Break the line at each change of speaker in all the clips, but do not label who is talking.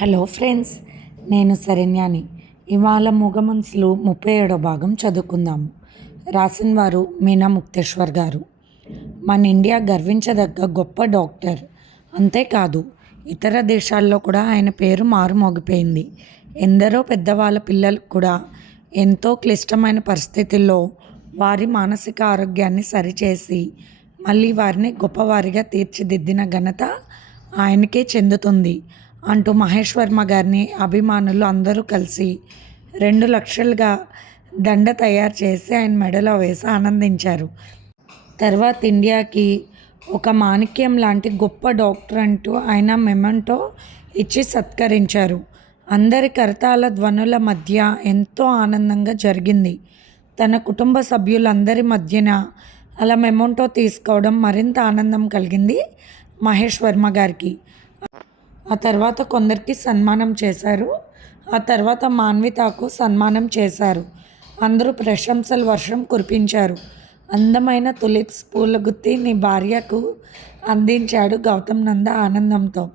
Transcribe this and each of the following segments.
Hello friends నేను శరణ్యాని. ఇవాళ మూగ ముప్పై ఏడో భాగం చదువుకుందాము. రాసిన వారు మీనా ముక్తేశ్వర్ గారు. మన ఇండియా గర్వించదగ్గ గొప్ప డాక్టర్. అంతేకాదు ఇతర దేశాల్లో కూడా ఆయన పేరు మారుమోగిపోయింది. ఎందరో పెద్దవాళ్ళ పిల్లలు కూడా ఎంతో క్లిష్టమైన పరిస్థితుల్లో వారి మానసిక ఆరోగ్యాన్ని సరిచేసి మళ్ళీ వారిని గొప్పవారిగా తీర్చిదిద్దిన ఘనత ఆయనకే చెందుతుంది. అంటూ మహేష్ వర్మ గారిని అభిమానులు అందరూ కలిసి రెండు లక్షలుగా దండ తయారు చేసి ఆయన మెడలో వేసి ఆనందించారు. తర్వాత ఇండియాకి ఒక మాణిక్యం లాంటి గొప్ప డాక్టర్ అంటూ ఆయన మెమంటో ఇచ్చి సత్కరించారు. అందరి కరతాల ధ్వనుల మధ్య ఎంతో ఆనందంగా జరిగింది. తన కుటుంబ సభ్యులందరి మధ్యన అలా మెమంటో తీసుకోవడం మరింత ఆనందం కలిగింది మహేష్ వర్మ గారికి. ఆ తర్వాత కొందరికి సన్మానం చేశారు. ఆ తర్వాత మాన్వితాకు సన్మానం చేశారు. అందరూ ప్రశంసల వర్షం కురిపించారు. అందమైన తులిప్స్ పూల గుత్తి నీ భార్యకు అందించాడు గౌతమ్ నంద ఆనందంతో.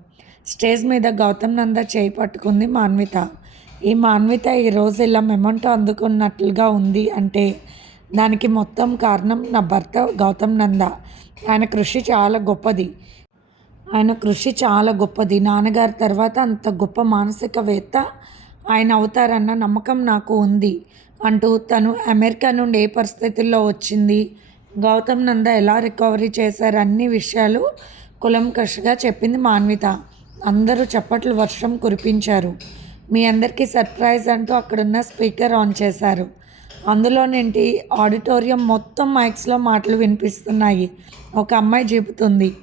స్టేజ్ మీద గౌతమ్ నంద చేయి పట్టుకుంది మాన్విత. ఈ మాన్విత ఈరోజు ఇలా మెమంటో అందుకున్నట్లుగా ఉంది అంటే దానికి మొత్తం కారణం నా భర్త గౌతమ్ నంద. ఆయన కృషి చాలా గొప్పది. ఆయన కృషి చాలా గొప్పది. నాన్నగారి తర్వాత అంత గొప్ప మానసికవేత్త ఆయన అవుతారన్న నమ్మకం నాకు ఉంది అంటూ తను అమెరికా నుండి ఏ పరిస్థితుల్లో వచ్చింది గౌతమ్ నంద ఎలా రికవరీ చేశారు అన్ని విషయాలు కులంకషగా చెప్పింది మాన్విత. అందరూ చప్పట్లు వర్షం కురిపించారు. మీ అందరికీ సర్ప్రైజ్ అంటూ అక్కడున్న స్పీకర్ ఆన్ చేశారు. అందులోనేంటి ఆడిటోరియం మొత్తం మైక్స్లో మాటలు వినిపిస్తున్నాయి. ఒక అమ్మాయి చెబుతుంది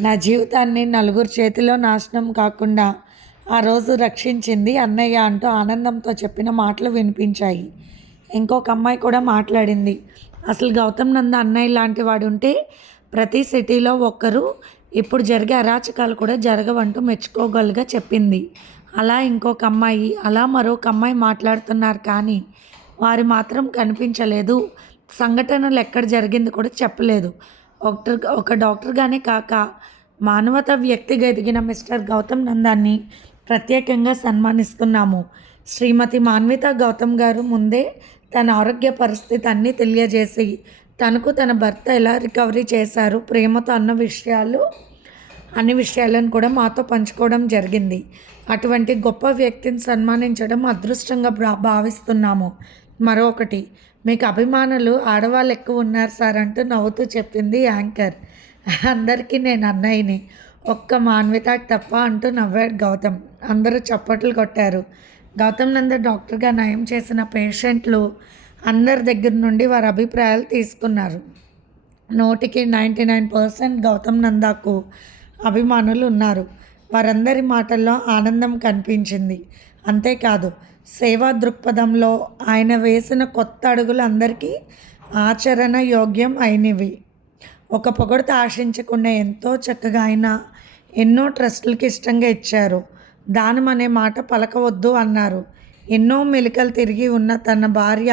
నా జీవితాన్ని నలుగురు చేతిలో నాశనం కాకుండా ఆ రోజు రక్షించింది అన్నయ్య అంటూ ఆనందంతో చెప్పిన మాటలు వినిపించాయి. ఇంకొక అమ్మాయి కూడా మాట్లాడింది. అసలు గౌతమ్ నంద అన్నయ్య లాంటి వాడు ఉంటే ప్రతి సిటీలో ఒక్కరు ఇప్పుడు జరిగే అరాచకాలు కూడా జరగవంటూ మెచ్చుకోగలగా చెప్పింది. అలా ఇంకొక అమ్మాయి అలా మరొక అమ్మాయి మాట్లాడుతున్నారు కానీ వారు మాత్రం కనిపించలేదు. సంఘటనలు ఎక్కడ జరిగింది కూడా చెప్పలేదు. డాక్టర్ ఒక డాక్టర్గానే కాక మానవత వ్యక్తిగా ఎదిగిన మిస్టర్ గౌతమ్ నందాన్ని ప్రత్యేకంగా సన్మానిస్తున్నాము. శ్రీమతి మాన్విత గౌతమ్ గారు ముందే తన ఆరోగ్య పరిస్థితి అన్నీ తెలియజేసి తనకు తన భర్త ఎలా రికవరీ చేశారు ప్రేమతో అన్న విషయాలు అన్ని విషయాలను కూడా మాతో పంచుకోవడం జరిగింది. అటువంటి గొప్ప వ్యక్తిని సన్మానించడం అదృష్టంగా భా భావిస్తున్నాము. మరొకటి మీకు అభిమానులు ఆడవాళ్ళు ఎక్కువ ఉన్నారు సార్ అంటూ నవ్వుతూ చెప్పింది యాంకర్. అందరికీ నేను అన్నయ్యని. ఒక్క మాన్వితాకి తప్ప అంటూ నవ్వాడు గౌతమ్. అందరూ చప్పట్లు కొట్టారు. గౌతమ్ నంద డాక్టర్గా నయం చేసిన పేషెంట్లు అందరి దగ్గర నుండి వారి అభిప్రాయాలు తీసుకున్నారు. నూటికి నైంటీ నైన్ పర్సెంట్ గౌతమ్ నందాకు అభిమానులు ఉన్నారు. వారందరి మాటల్లో ఆనందం కనిపించింది. అంతేకాదు సేవా దృక్పథంలో ఆయన వేసిన కొత్త అడుగులు అందరికీ ఆచరణ యోగ్యం అయినవి. ఒక పొగడత ఆశించకుండా ఎంతో చక్కగా ఆయన ఎన్నో ట్రస్టులకి ఇష్టంగా ఇచ్చారు. దానం అనే మాట పలకవద్దు అన్నారు. ఎన్నో మెలికలు తిరిగి ఉన్న తన భార్య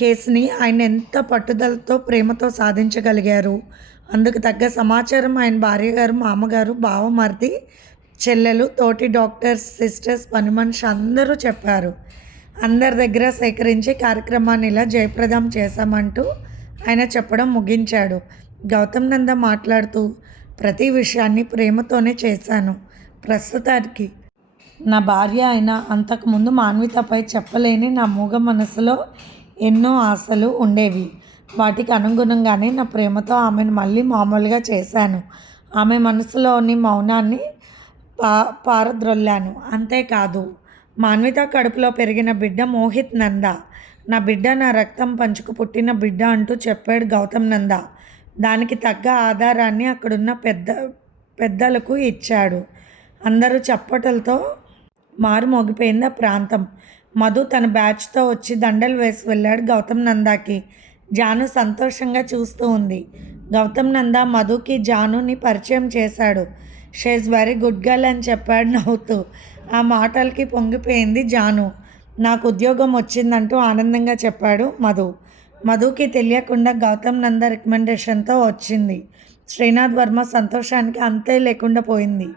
కేసుని ఆయన ఎంత పట్టుదలతో ప్రేమతో సాధించగలిగారు. అందుకు తగ్గ సమాచారం ఆయన భార్య గారు మామగారు బావమర్ది చెల్లెలు తోటి డాక్టర్స్ సిస్టర్స్ పని మనిషి అందరూ చెప్పారు. అందరి దగ్గర సేకరించి కార్యక్రమాన్ని ఇలా జయప్రదం చేశామంటూ ఆయన చెప్పడం ముగించాడు. గౌతమ్ నంద మాట్లాడుతూ ప్రతి విషయాన్ని ప్రేమతోనే చేశాను ప్రస్తుతానికి. నా భార్య అయిన అంతకుముందు మాన్వితపై చెప్పలేని నా మూగ మనసులో ఎన్నో ఆశలు ఉండేవి. వాటికి అనుగుణంగానే నా ప్రేమతో ఆమెను మళ్ళీ మామూలుగా చేశాను. ఆమె మనసులోని మౌనాన్ని పా పారద్రొల్లాను. అంతేకాదు మాన్విత కడుపులో పెరిగిన బిడ్డ మోహిత్ నంద. నా బిడ్డ నా రక్తం పంచుకు పుట్టిన బిడ్డ అంటూ చెప్పాడు గౌతమ్ నంద. దానికి తగ్గ ఆధారాన్ని అక్కడున్న పెద్ద పెద్దలకు ఇచ్చాడు. అందరూ చప్పటలతో మారు మోగిపోయింది ఆ ప్రాంతం. మధు తన బ్యాచ్తో వచ్చి దండలు వేసి వెళ్ళాడు గౌతమ్ నందాకి. జాను సంతోషంగా చూస్తూ ఉంది. గౌతమ్ నంద మధుకి జానుని పరిచయం చేశాడు. షేజ్ వెరీ గుడ్ గర్ల్ అని చెప్పాడు నవ్వుతూ. ఆ మాటలకి పొంగిపోయింది జాను. నాకు ఉద్యోగం వచ్చిందంటూ ఆనందంగా చెప్పాడు మధు. మధుకి తెలియకుండా గౌతమ్ నంద రికమెండేషన్తో వచ్చింది. శ్రీనాథ్ వర్మ సంతోషానికి అంతే లేకుండా పోయింది.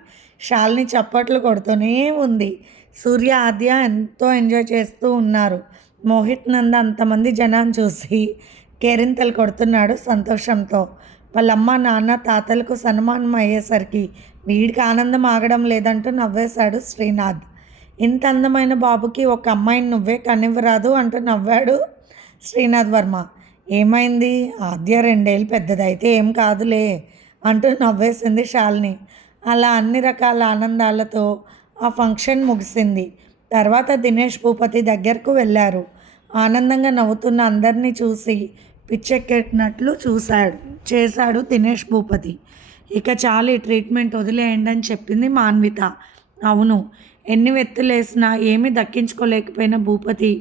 షాల్ని చప్పట్లు కొడుతూనే ఉంది. సూర్య ఆద్య ఎంతో ఎంజాయ్ చేస్తూ ఉన్నారు. మోహిత్ నంద అంతమంది జనాన్ని చూసి కేరింతలు కొడుతున్నాడు సంతోషంతో. వాళ్ళమ్మ నాన్న తాతలకు సన్మానం అయ్యేసరికి వీడికి ఆనందం ఆగడం లేదంటూ నవ్వేశాడు శ్రీనాథ్. ఇంత అందమైన బాబుకి ఒక అమ్మాయిని నువ్వే కనివ్వరాదు అంటూ నవ్వాడు శ్రీనాథ్ వర్మ. ఏమైంది? ఆద్య రెండేళ్ళు పెద్దదైతే ఏం కాదులే అంటూ నవ్వేసింది శాలిని. అలా అన్ని రకాల ఆనందాలతో ఆ ఫంక్షన్ ముగిసింది. తర్వాత దినేష్ భూపతి దగ్గరకు వెళ్ళారు. ఆనందంగా నవ్వుతున్న అందరినీ చూసి పిచ్చెక్కెట్టినట్లు చూశాడు చేశాడు దినేష్ భూపతి. ఇక చాలు ఈ ట్రీట్మెంట్ వదిలేయండి అని చెప్పింది మాన్విత. అవును ఎన్ని వెత్తులేసినా ఏమీ దక్కించుకోలేకపోయిన భూపతి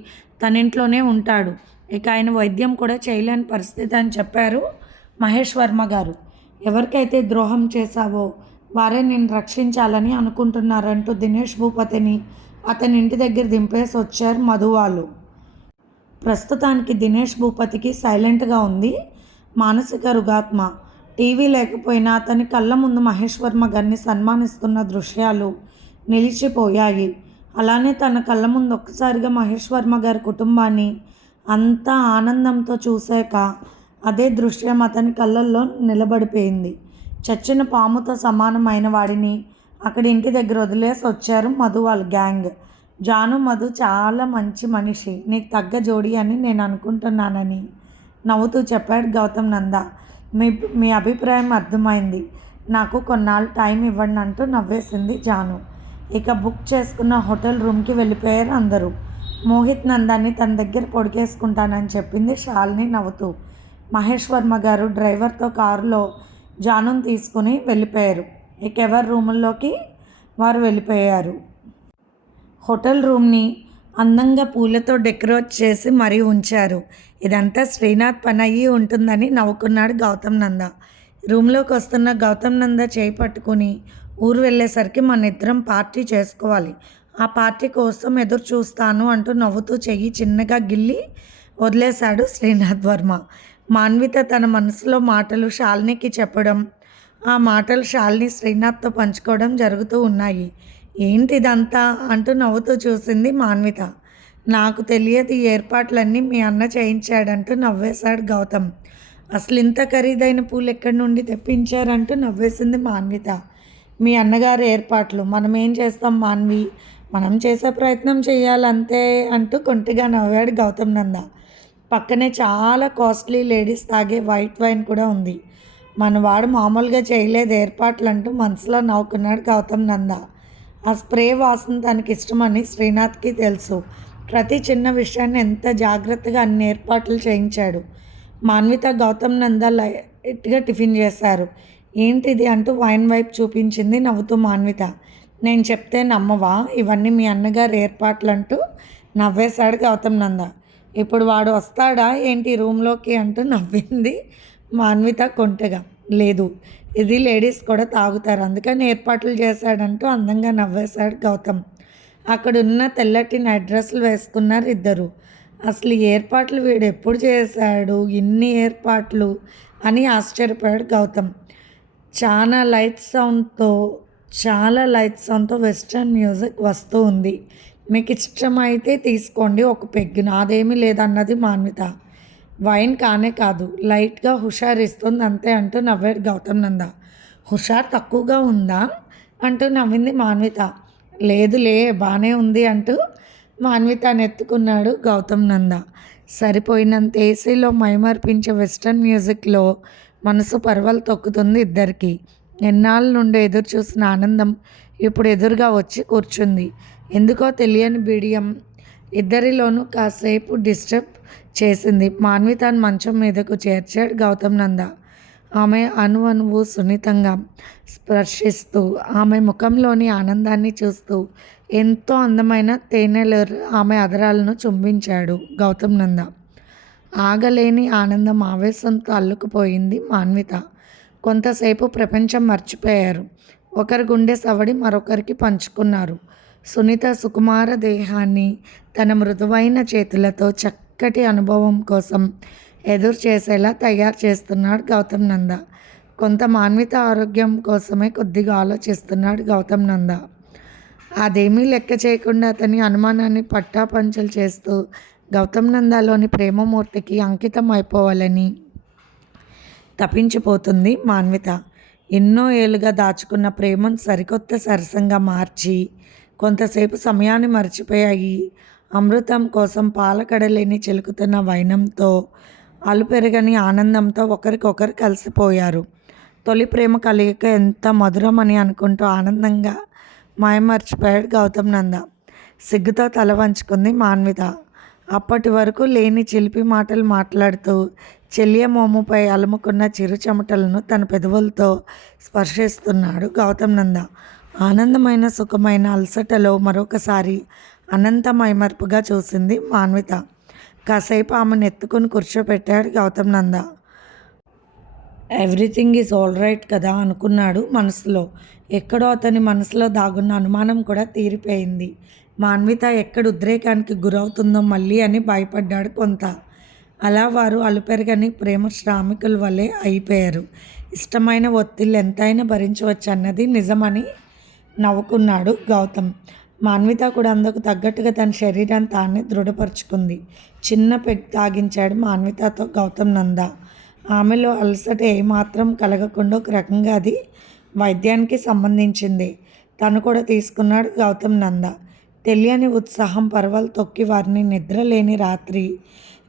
తన ఇంట్లోనే ఉంటాడు. ఇక ఆయన వైద్యం కూడా చేయలేని పరిస్థితి అని చెప్పారు మహేష్ వర్మ గారు. ఎవరికైతే ద్రోహం చేశావో వారే నేను రక్షించాలని అనుకుంటున్నారంటూ దినేష్ భూపతిని అతని ఇంటి దగ్గర దింపేసి వచ్చారు మధు వాళ్ళు ప్రస్తుతానికి దినేష్ భూపతికి సైలెంట్గా ఉంది మానసిక రుగాత్మ. టీవీ లేకపోయినా అతని కళ్ళ ముందు మహేష్ వర్మ గారిని సన్మానిస్తున్న దృశ్యాలు నిలిచిపోయాయి. అలానే తన కళ్ళ ముందు ఒక్కసారిగా మహేష్ వర్మ గారి కుటుంబాన్ని అంతా ఆనందంతో చూశాక అదే దృశ్యం అతని కళ్ళల్లో నిలబడిపోయింది. చచ్చిన పాముతో సమానమైన వాడిని అక్కడ ఇంటి దగ్గర వదిలేసి వచ్చారు మధు వాళ్ళ గ్యాంగ్. జాను మధు చాలా మంచి మనిషి. నీకు తగ్గ జోడి అని నేను అనుకుంటున్నానని నవ్వుతూ చెప్పాడు గౌతమ్ నంద. మీ మీ అభిప్రాయం అర్థమైంది. నాకు కొన్నాళ్ళు టైం ఇవ్వండి అంటూ నవ్వేసింది జాను. ఇక బుక్ చేసుకున్న హోటల్ రూమ్కి వెళ్ళిపోయారు అందరూ. మోహిత్ నందాన్ని తన దగ్గర పొడికేసుకుంటానని చెప్పింది షాల్ని నవ్వుతూ. మహేష్ వర్మ గారు డ్రైవర్తో కారులో జానును తీసుకుని వెళ్ళిపోయారు. ఇక ఎవరి రూముల్లోకి వారు వెళ్ళిపోయారు? హోటల్ రూమ్ని అందంగా పూలతో డెకరేట్ చేసి మరీ ఉంచారు. ఇదంతా శ్రీనాథ్ పని అయ్యి ఉంటుందని నవ్వుకున్నాడు గౌతమ్ నంద. రూమ్లోకి వస్తున్న గౌతమ్ నంద చేయి పట్టుకుని ఊరు వెళ్ళేసరికి మన ఇద్దరం పార్టీ చేసుకోవాలి. ఆ పార్టీ కోసం ఎదురు చూస్తాను అంటూ నవ్వుతూ చెయ్యి చిన్నగా గిల్లి వదిలేశాడు శ్రీనాథ్ వర్మ. మాన్విత తన మనసులో మాటలు శాలినికి చెప్పడం ఆ మాటలు శాలిని శ్రీనాథ్తో పంచుకోవడం జరుగుతూ ఉన్నాయి. ఏంటి ఇదంతా అంటూ నవ్వుతూ చూసింది మాన్విత. నాకు తెలియదు ఈ ఏర్పాట్లన్నీ మీ అన్న చేయించాడంటూ నవ్వేశాడు గౌతమ్. అసలు ఇంత ఖరీదైన పూలు ఎక్కడి నుండి తెప్పించారంటూ నవ్వేసింది మాన్విత. మీ అన్నగారి ఏర్పాట్లు మనం ఏం చేస్తాం మాన్వి? మనం చేసే ప్రయత్నం చేయాలంతే అంటూ కొంటిగా నవ్వాడు గౌతమ్ నంద. పక్కనే చాలా కాస్ట్లీ లేడీస్ తాగే వైట్ వైన్ కూడా ఉంది. మన వాడు మామూలుగా చేయలేదు ఏర్పాట్లు అంటూ మనసులో నవ్వుకున్నాడు గౌతమ్ నంద. ఆ స్ప్రే వాసన తనకి ఇష్టమని శ్రీనాథ్కి తెలుసు. ప్రతి చిన్న విషయాన్ని ఎంత జాగ్రత్తగా అన్ని ఏర్పాట్లు చేయించాడు. మాన్విత గౌతమ్ నంద లైట్గా టిఫిన్ చేశారు. ఏంటిది? అంటూ వైన్ వైపు చూపించింది నవ్వుతూ మాన్విత. నేను చెప్తే నమ్మవా? ఇవన్నీ మీ అన్నగారు ఏర్పాట్లు అంటూ నవ్వేశాడు గౌతమ్ నంద. ఇప్పుడు వాడు వస్తాడా? ఏంటి రూమ్లోకి? అంటూ నవ్వింది మాన్విత కొంటగా. లేదు. ఇది లేడీస్ కూడా తాగుతారు. అందుకని ఏర్పాట్లు చేశాడంటూ అందంగా నవ్వేశాడు గౌతమ్. అక్కడున్న తెల్లటి నైట్ డ్రెస్సులు వేసుకున్నారు ఇద్దరు. అసలు ఏర్పాట్లు వీడు ఎప్పుడు చేశాడు? ఇన్ని ఏర్పాట్లు? అని ఆశ్చర్యపోయాడు గౌతమ్. చాలా లైట్ సౌండ్తో చాలా లైట్ సౌండ్తో వెస్ట్రన్ మ్యూజిక్ వస్తూ ఉంది. మీకు ఇష్టమైతే తీసుకోండి ఒక పెగ్గు నాదేమీ లేదన్నది మాన్విత. వైన్ కానే కాదు లైట్గా హుషార్ ఇస్తుంది అంతే అంటూ నవ్వాడు గౌతమ్ నంద. హుషార్ తక్కువగా ఉందా అంటూ నవ్వింది మాన్విత. లేదులే బాగానే ఉంది అంటూ మాన్విత నెత్తుకున్నాడు గౌతమ్ నంద. సరిపోయినంత ఏసీలో మైమర్పించే వెస్ట్రన్ మ్యూజిక్లో మనసు పర్వాలు తొక్కుతుంది ఇద్దరికి. ఎన్నాళ్ళ నుండి ఎదురు చూసిన ఆనందం ఇప్పుడు ఎదురుగా వచ్చి కూర్చుంది. ఎందుకో తెలియని బిడియం ఇద్దరిలోనూ కాసేపు డిస్టర్బ్ చేసింది. మాన్వితాన్ని మంచం మీదకు చేర్చాడు గౌతమ్ నంద. ఆమె అణు అణువు సున్నితంగా స్పర్శిస్తూ ఆమె ముఖంలోని ఆనందాన్ని చూస్తూ ఎంతో అందమైన తేనెలు ఆమె అదరాలను చుంబించాడు గౌతమ్ నంద. ఆగలేని ఆనందం ఆవేశంతో అల్లుకుపోయింది మాన్విత. కొంతసేపు ప్రపంచం మర్చిపోయారు. ఒకరి గుండె సవడి మరొకరికి పంచుకున్నారు. సునీత సుకుమార దేహాన్ని తన మృదువైన చేతులతో చక్కటి అనుభవం కోసం ఎదురు చేసేలా తయారు చేస్తున్నాడు గౌతమ్ నంద. కొంత మాన్విత ఆరోగ్యం కోసమే కొద్దిగా ఆలోచిస్తున్నాడు గౌతమ్ నంద. అదేమీ లెక్క చేయకుండా అతని అనుమానాన్ని పట్టాపంచలు చేస్తూ గౌతమ్ నందాలోని ప్రేమమూర్తికి అంకితం అయిపోవాలని తప్పించిపోతుంది మాన్విత. ఎన్నో ఏళ్ళుగా దాచుకున్న ప్రేమను సరికొత్త సరసంగా మార్చి కొంతసేపు సమయాన్ని మర్చిపోయాయి. అమృతం కోసం పాలకడలేని చిలుకుతున్న వైనంతో అలుపెరగని ఆనందంతో ఒకరికొకరు కలిసిపోయారు. తొలి ప్రేమ కలయిక ఎంత మధురమని అనుకుంటూ ఆనందంగా మాయమర్చిపోయాడు గౌతమ్ నంద. సిగ్గుతో తల వంచుకుంది మాన్విత. అప్పటి వరకు లేని చిలిపి మాటలు మాట్లాడుతూ చెల్లియ మోముపై అలుముకున్న చిరు చెమటలను తన పెదవులతో స్పర్శిస్తున్నాడు గౌతమ్ నంద. ఆనందమైన సుఖమైన అలసటలో మరొకసారి అనంతమైమర్పుగా చూసింది మాన్విత. కాసేపు ఆమెను ఎత్తుకుని కూర్చోపెట్టాడు Gautam Nanda. Everything is all right కదా అనుకున్నాడు మనసులో. ఎక్కడో అతని మనసులో దాగున్న అనుమానం కూడా తీరిపోయింది. మాన్విత ఎక్కడ ఉద్రేకానికి గురవుతుందో మళ్ళీ అని భయపడ్డాడు కొంత. అలా వారు అలుపెరగని ప్రేమ శ్రామికుల వల్లే అయిపోయారు. ఇష్టమైన ఒత్తిళ్ళు ఎంతైనా భరించవచ్చు అన్నది నిజమని నవ్వుకున్నాడు గౌతమ్. మాన్విత కూడా అందుకు తగ్గట్టుగా తన శరీరాన్ని తానే దృఢపరుచుకుంది. చిన్న పెగ్ తాగించాడు మాన్వితతో గౌతమ్ నంద. ఆమెలో అలసట ఏమాత్రం కలగకుండా ఒక రకంగా అది వైద్యానికి సంబంధించింది. తను కూడా తీసుకున్నాడు గౌతమ్ నంద. తెలియని ఉత్సాహం పర్వాలు తొక్కి వారిని నిద్రలేని రాత్రి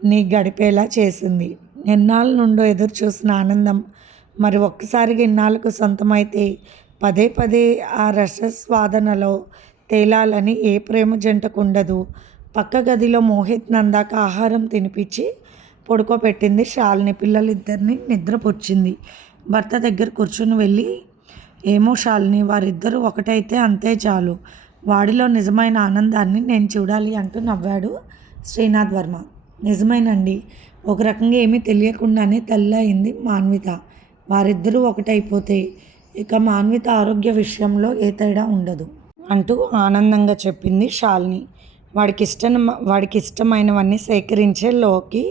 నీ గడిపేలా చేసింది. ఎన్నాళ్ళ నుండో ఎదురు చూసిన ఆనందం మరి ఒక్కసారిగా ఇన్నాళ్ళకు సొంతమైతే పదే పదే ఆ రసస్వాదనలో తేలాలని ఏ ప్రేమ జంటకు ఉండదు పక్క గదిలో మోహిత్ నందాక ఆహారం తినిపించి పడుకోబెట్టింది. షాల్ని పిల్లలిద్దరిని నిద్రపొచ్చింది. భర్త దగ్గర కూర్చుని వెళ్ళి ఏమో షాల్ని వారిద్దరూ ఒకటైతే అంతే చాలు. వాడిలో నిజమైన ఆనందాన్ని నేను చూడాలి అంటూ నవ్వాడు శ్రీనాథ్ వర్మ. నిజమేనండి. ఒక రకంగా ఏమీ తెలియకుండానే తల్లి అయింది మాన్విత. వారిద్దరూ ఒకటైపోతే ఇక మాన్విత ఆరోగ్య విషయంలో ఏ తేడా ఉండదు. అంటూ ఆనందంగా చెప్పింది షాల్ని వాడికి ఇష్టం వాడికి ఇష్టమైనవన్నీ సేకరించే లోకి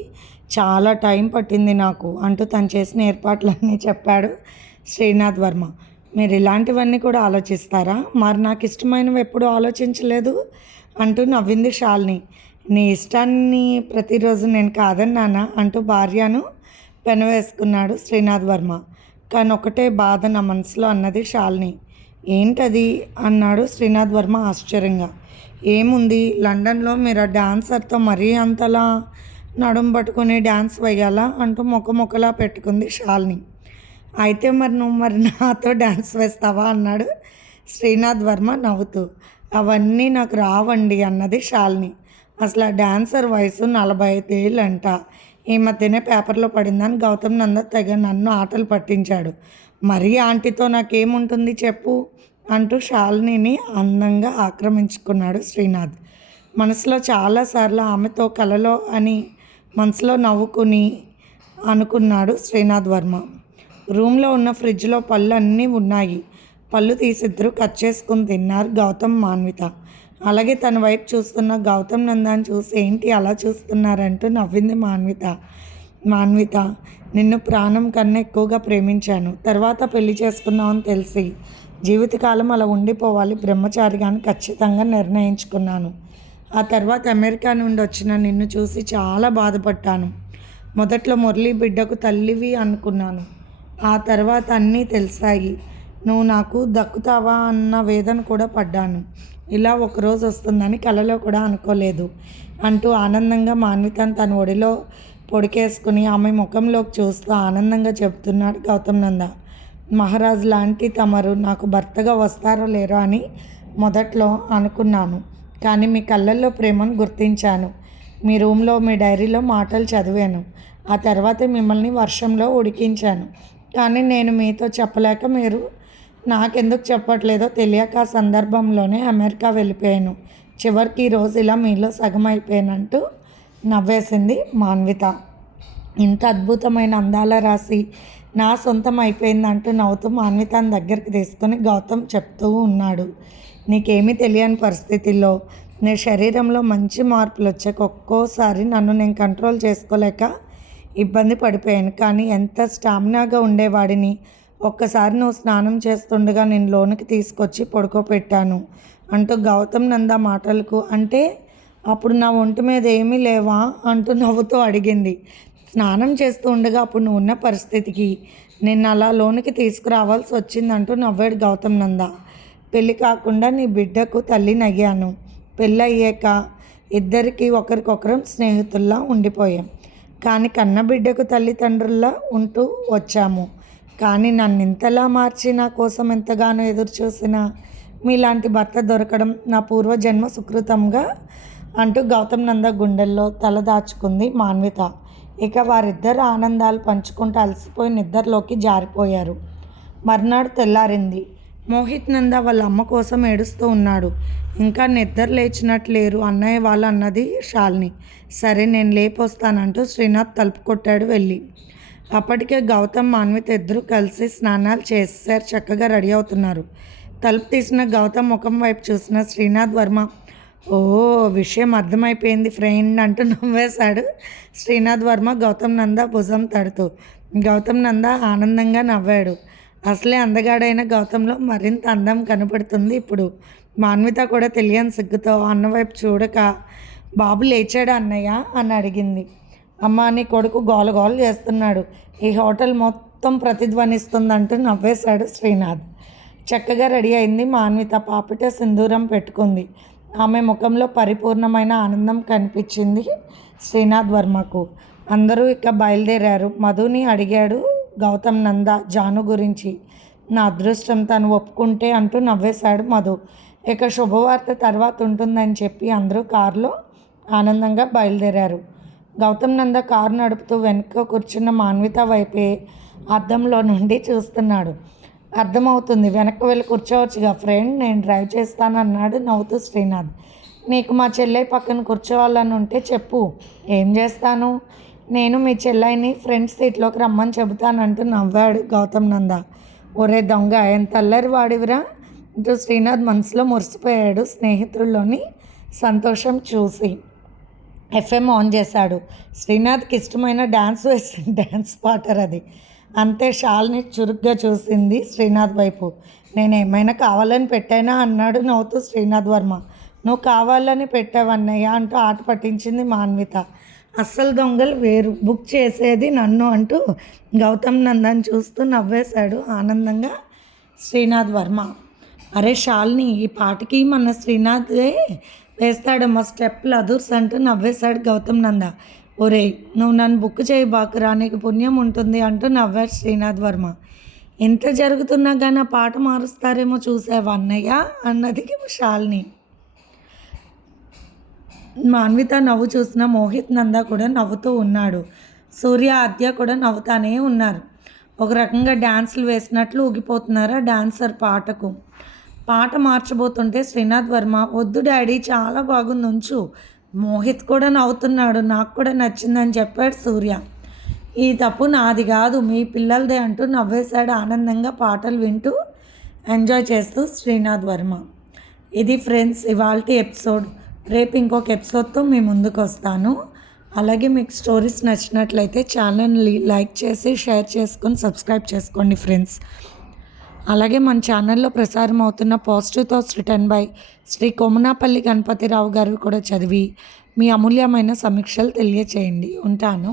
చాలా టైం పట్టింది నాకు అంటూ తను చేసిన ఏర్పాట్లన్నీ చెప్పాడు శ్రీనాథ్ వర్మ. మీరు ఇలాంటివన్నీ కూడా ఆలోచిస్తారా? మరి నాకు ఇష్టమైనవి ఎప్పుడు ఆలోచించలేదు అంటూ నవ్వింది షాల్ని నీ ఇష్టాన్ని ప్రతిరోజు నేను కాదన్నానా అంటూ భార్యను పెనవేసుకున్నాడు శ్రీనాథ్ వర్మ. కానీ ఒకటే బాధ నా మనసులో అన్నది షాల్ని. ఏంటది? అన్నాడు శ్రీనాథ్ వర్మ ఆశ్చర్యంగా. ఏముంది? లండన్లో మీరు ఆ డాన్సర్తో మరీ అంతలా నడుం పట్టుకుని డ్యాన్స్ వేయాలా? అంటూ మొక్క మొక్కలా పెట్టుకుంది షాల్ని. అయితే మరి నువ్వు మరి నాతో డ్యాన్స్ వేస్తావా? అన్నాడు శ్రీనాథ్ వర్మ నవ్వుతూ. అవన్నీ నాకు రావండి అన్నది షాల్ని. అసలు ఆ డాన్సర్ వయసు నలభై ఐదేళ్ళంట. ఈ మధ్యనే పేపర్లో పడిందని గౌతమ్ నంద తెగ నన్ను ఆటలు పట్టించాడు. మరీ ఆంటీతో నాకేముంటుంది చెప్పు? అంటూ శాలినిని అందంగా ఆక్రమించుకున్నాడు శ్రీనాథ్. మనసులో చాలాసార్లు ఆమెతో కలలో అని మనసులో నవ్వుకుని అనుకున్నాడు శ్రీనాథ్ వర్మ. రూమ్లో ఉన్న ఫ్రిడ్జ్లో పళ్ళు అన్నీ ఉన్నాయి. పళ్ళు తీసిద్దరు కట్ చేసుకుని తిన్నారు గౌతమ్ మాన్విత. అలాగే తన వైపు చూస్తున్న గౌతమ్ నందాన్ని చూసి ఏంటి అలా చూస్తున్నారంటూ నవ్వింది మాన్విత. మాన్విత నిన్ను ప్రాణం కన్నా ఎక్కువగా ప్రేమించాను. తర్వాత పెళ్ళి చేసుకున్నామని తెలిసి జీవితకాలం అలా ఉండిపోవాలి బ్రహ్మచారిగా అని ఖచ్చితంగా నిర్ణయించుకున్నాను. ఆ తర్వాత అమెరికా నుండి వచ్చిన నిన్ను చూసి చాలా బాధపడ్డాను. మొదట్లో మురళీ బిడ్డకు తల్లివి అనుకున్నాను. ఆ తర్వాత అన్నీ తెలిసాయి. నువ్వు నాకు దక్కుతావా అన్న వేదన కూడా పడ్డాను. ఇలా ఒకరోజు వస్తుందని కలలో కూడా అనుకోలేదు. అంటూ ఆనందంగా మాన్వితను తన ఒడిలో పొడికేసుకుని ఆమె ముఖంలోకి చూస్తూ ఆనందంగా చెప్తున్నాడు గౌతమ్ నంద. మహారాజ్ లాంటి తమరు నాకు భర్తగా వస్తారో లేరో అని మొదట్లో అనుకున్నాను. కానీ మీ కళ్ళల్లో ప్రేమను గుర్తించాను. మీ రూమ్లో మీ డైరీలో మాటలు చదివాను. ఆ తర్వాత మిమ్మల్ని వర్షంలో ఉడికించాను. కానీ నేను మీతో చెప్పలేక మీరు నాకెందుకు చెప్పట్లేదో తెలియక ఆ సందర్భంలోనే అమెరికా వెళ్ళిపోయాను. చివరికి ఈరోజు ఇలా మీలో సగం అయిపోయానంటూ నవ్వేసింది మాన్విత. ఇంత అద్భుతమైన అందాల రాసి నా సొంతం అయిపోయిందంటూ నవ్వుతూ మాన్వితాన్ని దగ్గరికి తీసుకొని గౌతమ్ చెప్తూ ఉన్నాడు. నీకేమీ తెలియని పరిస్థితుల్లో నీ శరీరంలో మంచి మార్పులు వచ్చాక ఒక్కోసారి నన్ను నేను కంట్రోల్ చేసుకోలేక ఇబ్బంది పడిపోయాను. కానీ ఎంత స్టామినాగా ఉండేవాడిని ఒక్కసారి నువ్వు స్నానం చేస్తుండగా నేను లోనికి తీసుకొచ్చి పడుకోపెట్టాను. అంటూ గౌతమ్ నంద మాటలకు అంటే అప్పుడు నా ఒంటి మీద ఏమీ లేవా అంటూ నవ్వుతూ అడిగింది. స్నానం చేస్తూ ఉండగా అప్పుడు నువ్వు ఉన్న పరిస్థితికి నిన్ను అలా లోనికి తీసుకురావాల్సి వచ్చిందంటూ నవ్వాడు గౌతమ్ నంద. పెళ్ళి కాకుండా నీ బిడ్డకు తల్లిని అయ్యాను పెళ్ళి అయ్యాక ఇద్దరికి ఒకరికొకరం స్నేహితుల్లా ఉండిపోయాం. కానీ కన్న బిడ్డకు తల్లిదండ్రుల్లా ఉంటూ వచ్చాము. కానీ నన్ను ఇంతలా మార్చి నా కోసం ఎంతగానో ఎదురు చూసిన మీలాంటి భర్త దొరకడం నా పూర్వజన్మ సుకృతంగా అంటూ గౌతమ్ నంద గుండెల్లో తల దాచుకుంది మాన్విత. ఇక వారిద్దరు ఆనందాలు పంచుకుంటూ అలసిపోయి నిద్రలోకి జారిపోయారు. మర్నాడు తెల్లారింది. మోహిత్ నంద వాళ్ళ అమ్మ కోసం ఏడుస్తూ ఉన్నాడు. ఇంకా నిద్ర లేచినట్టు లేరు అన్నయ్య వాళ్ళు అన్నది షాల్ని. సరే నేను లేపొస్తానంటూ శ్రీనాథ్ తలుపు కొట్టాడు వెళ్ళి అప్పటికే గౌతమ్ మాన్విత ఇద్దరు కలిసి స్నానాలు చేసేసారు చక్కగా రెడీ అవుతున్నారు. తలుపు తీసిన గౌతమ్ ముఖం వైపు చూసిన శ్రీనాథ్ వర్మ ఓ విషయం అర్థమైపోయింది ఫ్రెండ్ అంటూ నవ్వేశాడు శ్రీనాథ్ వర్మ. గౌతమ్ నంద భుజం తడుతూ గౌతమ్ నంద ఆనందంగా నవ్వాడు. అసలే అందగాడైన గౌతంలో మరింత అందం కనపడుతుంది ఇప్పుడు. మాన్విత కూడా తెలియని సిగ్గుతో అన్న వైపు చూడక బాబు లేచాడు అన్నయ్య? అని అడిగింది. అమ్మ నీ కొడుకు గోల చేస్తున్నాడు. ఈ హోటల్ మొత్తం ప్రతిధ్వనిస్తుందంటూ నవ్వేశాడు శ్రీనాథ్. చక్కగా రెడీ అయింది మాన్విత. పాపిట సింధూరం పెట్టుకుంది. ఆమె ముఖంలో పరిపూర్ణమైన ఆనందం కనిపించింది శ్రీనాథ్ వర్మకు. అందరూ ఇక బయలుదేరారు. మధుని అడిగాడు గౌతమ్ నంద జాను గురించి. నా అదృష్టం తను ఒప్పుకుంటే అంటూ నవ్వేశాడు మధు. ఇక శుభవార్త తర్వాత ఉంటుందని చెప్పి అందరూ కారులో ఆనందంగా బయలుదేరారు. గౌతమ్ నంద కారు నడుపుతూ వెనుక కూర్చున్న మాన్విత వైపే అద్దంలో నుండి చూస్తున్నాడు. అర్థమవుతుంది వెనక్కి వెళ్ళి కూర్చోవచ్చుగా. ఫ్రెండ్ నేను డ్రైవ్ చేస్తాను అన్నాడు నవ్వుతూ శ్రీనాథ్. నీకు మా చెల్లై పక్కన కూర్చోవాలని ఉంటే చెప్పు. ఏం చేస్తాను? నేను మీ చెల్లైని ఫ్రెండ్ సీట్లోకి రమ్మని చెబుతానంటూ నవ్వాడు గౌతమ్ నంద. ఒరే దొంగ ఎంత అల్లరి వాడివిరా? అంటూ శ్రీనాథ్ మనసులో మురిసిపోయాడు స్నేహితుల్లోని సంతోషం చూసి. ఎఫ్ఎం ఆన్ చేశాడు. శ్రీనాథ్కి ఇష్టమైన డ్యాన్స్ వేసింది డ్యాన్స్ పాటర్ అది. అంతే షాల్ని చురుగ్గా చూసింది శ్రీనాథ్ వైపు. నేను ఏమైనా కావాలని పెట్టానా? అన్నాడు నవ్వుతూ శ్రీనాథ్ వర్మ. నువ్వు కావాలని పెట్టావన్నయ్య అంటూ ఆట పట్టించింది మాన్విత. అస్సలు దొంగలు వేరు. బుక్ చేసేది నన్ను అంటూ గౌతమ్ నందన్ చూస్తూ నవ్వేశాడు ఆనందంగా శ్రీనాథ్ వర్మ. అరే షాల్ని ఈ పాటకి మన శ్రీనాథ్ వేస్తాడమ్మా స్టెప్లు అదుర్స్ అంటూ నవ్వేశాడు గౌతమ్ నంద. ఒరే నువ్వు నన్ను బుక్ చేయి బాకురా నీకు పుణ్యం ఉంటుంది అంటూ నవ్వాడు శ్రీనాథ్ వర్మ. ఎంత జరుగుతున్నా కానీ ఆ పాట మారుస్తారేమో చూసావా అన్నయ్య? అన్నది శాలిని మాన్విత నవ్వు చూసిన మోహిత్ నంద కూడా నవ్వుతూ ఉన్నాడు. సూర్య ఆద్య కూడా నవ్వుతానే ఉన్నారు. ఒక రకంగా డ్యాన్సులు వేసినట్లు ఊగిపోతున్నారు ఆ డాన్సర్ పాటకు. పాట మార్చబోతుంటే శ్రీనాథ్ వర్మ వద్దు డాడీ చాలా బాగుంది ఉంచు. మోహిత్ కూడా నవ్వుతున్నాడు నాకు కూడా నచ్చిందని చెప్పాడు సూర్య. ఈ తప్పు నాది కాదు మీ పిల్లలదే అంటూ నవ్వేశాడు ఆనందంగా పాటలు వింటూ ఎంజాయ్ చేస్తూ శ్రీనాథ్ వర్మ. ఇది ఫ్రెండ్స్ ఇవాళ ఎపిసోడ్. రేపు ఇంకొక ఎపిసోడ్తో మీ ముందుకు వస్తాను. అలాగే మీకు స్టోరీస్ నచ్చినట్లయితే ఛానల్ని లైక్ చేసి షేర్ చేసుకొని సబ్స్క్రైబ్ చేసుకోండి ఫ్రెండ్స్. అలాగే మన ఛానల్లో ప్రసారం అవుతున్న positive thoughts written by Shri Komanapalli Ganapathirao గారు కూడా చదివి మీ అమూల్యమైన సమీక్షలు తెలియచేయండి. ఉంటాను.